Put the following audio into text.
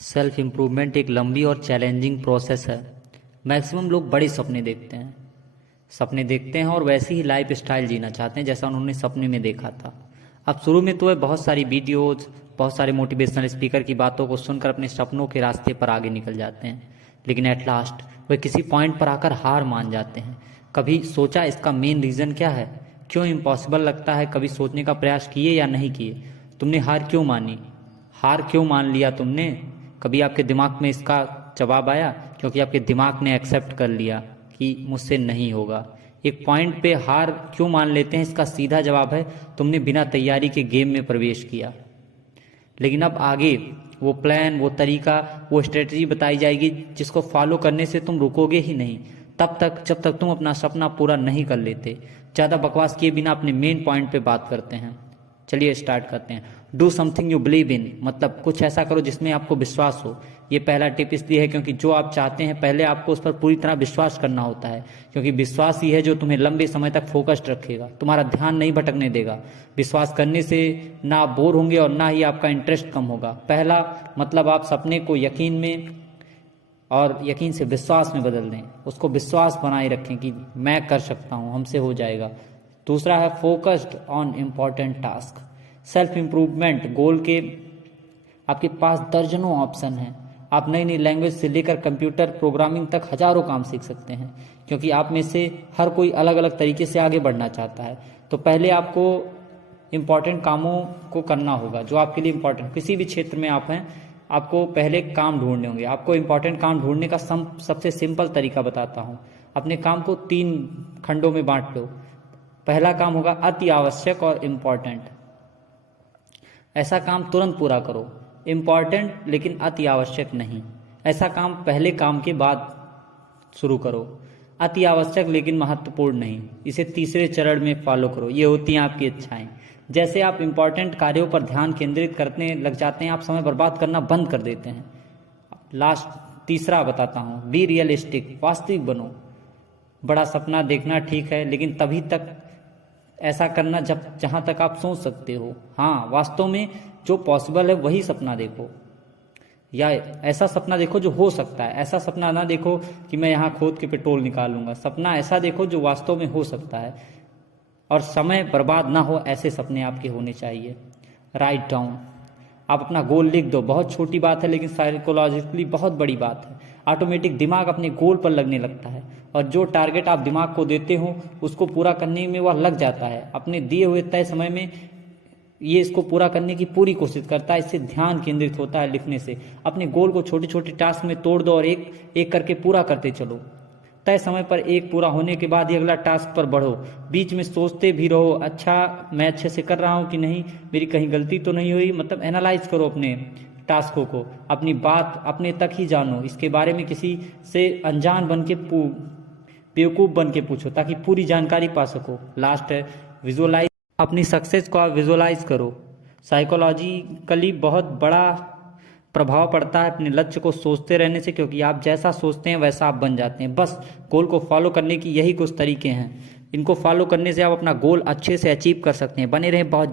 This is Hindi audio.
सेल्फ इम्प्रूवमेंट एक लंबी और चैलेंजिंग प्रोसेस है। मैक्सिमम लोग बड़े सपने देखते हैं और वैसी ही लाइफ स्टाइल जीना चाहते हैं जैसा उन्होंने सपने में देखा था। अब शुरू में तो वे बहुत सारी वीडियोज़, बहुत सारे मोटिवेशनल स्पीकर की बातों को सुनकर अपने सपनों के रास्ते पर आगे निकल जाते हैं, लेकिन एट लास्ट वे किसी पॉइंट पर आकर हार मान जाते हैं। कभी सोचा इसका मेन रीज़न क्या है? क्यों इम्पॉसिबल लगता है? कभी सोचने का प्रयास किए या नहीं किए? तुमने हार क्यों मानी? हार क्यों मान लिया तुमने? कभी आपके दिमाग में इसका जवाब आया? क्योंकि आपके दिमाग ने एक्सेप्ट कर लिया कि मुझसे नहीं होगा। एक पॉइंट पे हार क्यों मान लेते हैं, इसका सीधा जवाब है तुमने बिना तैयारी के गेम में प्रवेश किया। लेकिन अब आगे वो प्लान, वो तरीका, वो स्ट्रेटजी बताई जाएगी जिसको फॉलो करने से तुम रुकोगे ही नहीं तब तक जब तक तुम अपना सपना पूरा नहीं कर लेते। ज़्यादा बकवास किए बिना अपने मेन पॉइंट पे बात करते हैं। चलिए स्टार्ट करते हैं। Do something you believe in, मतलब कुछ ऐसा करो जिसमें आपको विश्वास हो। ये पहला टिप इसलिए है क्योंकि जो आप चाहते हैं पहले आपको उस पर पूरी तरह विश्वास करना होता है, क्योंकि विश्वास ही है जो तुम्हें लंबे समय तक फोकस्ड रखेगा, तुम्हारा ध्यान नहीं भटकने देगा। विश्वास करने से ना आप बोर होंगे और ना ही आपका इंटरेस्ट कम होगा। पहला मतलब आप सपने को यकीन में और यकीन से विश्वास में बदल दें। उसको विश्वास बनाए रखें कि मैं कर सकता हूँ, हमसे हो जाएगा। दूसरा है focused on important task. Self improvement goal के आपके पास दर्जनों ऑप्शन हैं। आप नई नई लैंग्वेज से लेकर कंप्यूटर प्रोग्रामिंग तक हजारों काम सीख सकते हैं, क्योंकि आप में से हर कोई अलग अलग तरीके से आगे बढ़ना चाहता है। तो पहले आपको इम्पॉर्टेंट कामों को करना होगा जो आपके लिए इम्पॉर्टेंट, किसी भी क्षेत्र में आप हैं, आपको पहले काम ढूंढने होंगे। आपको इम्पॉर्टेंट काम ढूंढने का सबसे सिंपल तरीका बताता हूँ। अपने काम को 3 खंडों में बांट लो। पहला काम होगा अति आवश्यक और इम्पॉर्टेंट। ऐसा काम तुरंत पूरा करो, इम्पॉर्टेंट लेकिन अति आवश्यक नहीं। ऐसा काम पहले काम के बाद शुरू करो। अति आवश्यक लेकिन महत्वपूर्ण नहीं, इसे तीसरे चरण में फॉलो करो। ये होती हैं आपकी इच्छाएं। जैसे आप इम्पॉर्टेंट कार्यों पर ध्यान केंद्रित करने लग जाते हैं, आप समय बर्बाद करना बंद कर देते हैं। लास्ट तीसरा बताता हूँ, बी रियलिस्टिक, वास्तविक बनो। बड़ा सपना देखना ठीक है, लेकिन तभी तक ऐसा करना जहां तक आप सोच सकते हो। हाँ, वास्तव में जो पॉसिबल है वही सपना देखो, या ऐसा सपना देखो जो हो सकता है। ऐसा सपना ना देखो कि मैं यहाँ खोद के पेट्रोल निकालूंगा। सपना ऐसा देखो जो वास्तव में हो सकता है और समय बर्बाद ना हो, ऐसे सपने आपके होने चाहिए। राइट डाउन, आप अपना गोल लिख दो। बहुत छोटी बात है लेकिन साइकोलॉजिकली बहुत बड़ी बात है। ऑटोमेटिक दिमाग अपने गोल पर लगने लगता है और जो टारगेट आप दिमाग को देते हो उसको पूरा करने में वह लग जाता है। अपने दिए हुए तय समय में ये इसको पूरा करने की पूरी कोशिश करता है। इससे ध्यान केंद्रित होता है लिखने से। अपने गोल को छोटे छोटे टास्क में तोड़ दो और एक एक करके पूरा करते चलो। तय समय पर एक पूरा होने के बाद ही अगला टास्क पर बढ़ो। बीच में सोचते भी रहो, अच्छा मैं अच्छे से कर रहा हूँ कि नहीं, मेरी कहीं गलती तो नहीं हुई। मतलब एनालाइज करो अपने टास्कों को, अपनी बात अपने तक ही जानो। इसके बारे में किसी से अनजान बन के बेवकूफ़ बन के पूछो ताकि पूरी जानकारी पा सको। लास्ट है विजुअलाइज, अपनी सक्सेस को आप विजुअलाइज करो। साइकोलॉजिकली बहुत बड़ा प्रभाव पड़ता है अपने लक्ष्य को सोचते रहने से, क्योंकि आप जैसा सोचते हैं वैसा आप बन जाते हैं। बस गोल को फॉलो करने की यही कुछ तरीके हैं। इनको फॉलो करने से आप अपना गोल अच्छे से अचीव कर सकते हैं। बने रहें बहुत